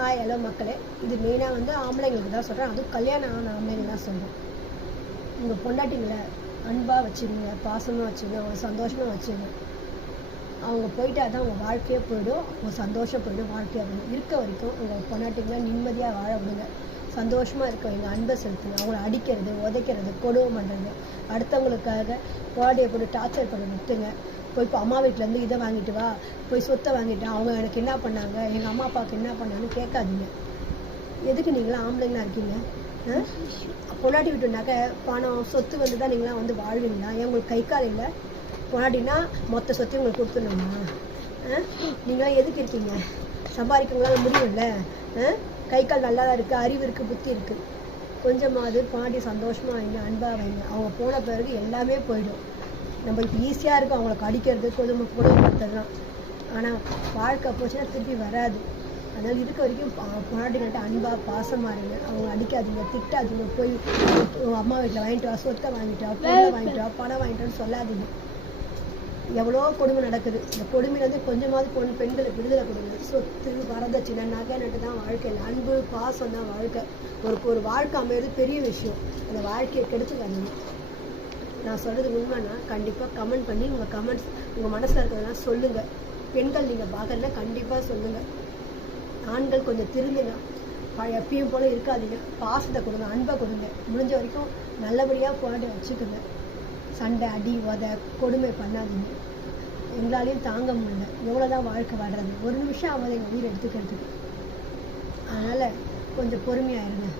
Hi hello மக்களே. இது மெயினாக வந்து ஆம்பளைங்களுக்கு தான் சொல்கிறேன், அதுவும் கல்யாணம் ஆன ஆம்பளைங்க தான் சொல்கிறேன். உங்கள் பொண்டாட்டிங்களை அன்பாக வச்சுருங்க, பாசமாக வச்சுருங்க, அவங்க சந்தோஷமாக வச்சுருங்க. அவங்க போயிட்டா தான் உங்கள் வாழ்க்கையே போயிடும், அவங்க சந்தோஷம் போயிடும், வாழ்க்கையாக போயிடும். இருக்க வரைக்கும் உங்கள் பொண்டாட்டிங்களை நிம்மதியாக வாழ விடுங்க, சந்தோஷமாக இருக்க வைங்க, அன்பை செலுத்துங்க. அவங்கள அடிக்கிறது, உதைக்கிறது, கொடுமை பண்ணுறது, அடுத்தவங்களுக்காக பாடியை போட்டு டார்ச்சர் பண்ணி விட்டுங்க. போய் இப்போ அம்மா வீட்டிலேருந்து இதை வாங்கிட்டு வா, போய் சொத்தை வாங்கிட்டு அவங்க எனக்கு என்ன பண்ணாங்க, எங்கள் அம்மா அப்பாவுக்கு என்ன பண்ணாங்கன்னு கேட்காதீங்க. எதுக்கு நீங்களாம் ஆம்பளைங்களா இருக்கீங்க? பொண்டாட்டி விட்டுனாக்க பணம் சொத்து வந்து தான் நீங்களாம் வந்து வாழ்வீங்களா? ஏன் உங்களுக்கு கை கால் இல்லை? பொண்டாட்டினா மொத்த சொத்தையும் உங்களுக்கு கொடுத்துடணுமா? நீங்களாம் எதுக்கு இருக்கீங்க? சம்பாதிக்கவங்களால முடியும்ல? கை கால் நல்லா தான் இருக்குது, அறிவு இருக்குது, புத்தி இருக்குது. கொஞ்சமாவது பொண்டாட்டி சந்தோஷமாக வைங்க, அன்பாக வைங்க. அவங்க போன பிறகு எல்லாமே போயிடும். நம்மளுக்கு ஈஸியாக இருக்கும் அவங்களுக்கு அடிக்கிறது, கொடுமைப்படுத்துறதுலாம். ஆனால் வாழ்க்கை போச்சுன்னா திருப்பி வராது. அதனால் இருக்க வரைக்கும் பொண்டாட்டிங்கள்ட்ட அன்பாக பாசமாக இருங்க. அவங்க அடிக்காதீங்க, திட்டாதீங்க. போய் அம்மா வீட்டில் வாங்கிட்டு வா, சொத்தை வாங்கிட்டு வா, பொருளை வாங்கிட்டு வா, பணம் வாங்கிட்டு வான்னு சொல்லாதீங்க. எவ்வளோ கொடுமை நடக்குது. இந்த கொடுமையிலேருந்து கொஞ்சமாவது பெண்களுக்கு விடுதலை கொடுங்க. சொத்து, வரதட்சணை, நகை நட்டு தான் வாழ்க்கையில். அன்பு பாசம் தான் வாழ்க்கை. ஒரு வாழ்க்கை அமைகிறது பெரிய விஷயம். அந்த வாழ்க்கையை கெடுத்துக்காதீங்க. நான் சொல்கிறது உண்மைன்னா கண்டிப்பாக கமெண்ட் பண்ணி உங்கள் மனசில் இருக்கிறதெல்லாம் சொல்லுங்கள். பெண்கள் நீங்கள் பார்க்கலன்னா கண்டிப்பாக சொல்லுங்கள். ஆண்கள் கொஞ்சம் திருந்துங்க, எப்பயும் போல் இருக்காதீங்க. பாசத்தை கொடுங்க, அன்பை கொடுங்க. முடிஞ்ச வரைக்கும் நல்லபடியாக போராடி வச்சுக்கோங்க. சண்டை, அடி, உதை, கொடுமை பண்ணாதீங்க. எங்களாலையும் தாங்க முடியல. எவ்வளோதான் வாழ்க்கை வாழ்கிறது? ஒரு நிமிஷம் ஆகாது எங்கள் உயிர் எடுத்துக்கிறதுக்கு. அதனால் கொஞ்சம் பொறுமையாக இருங்க.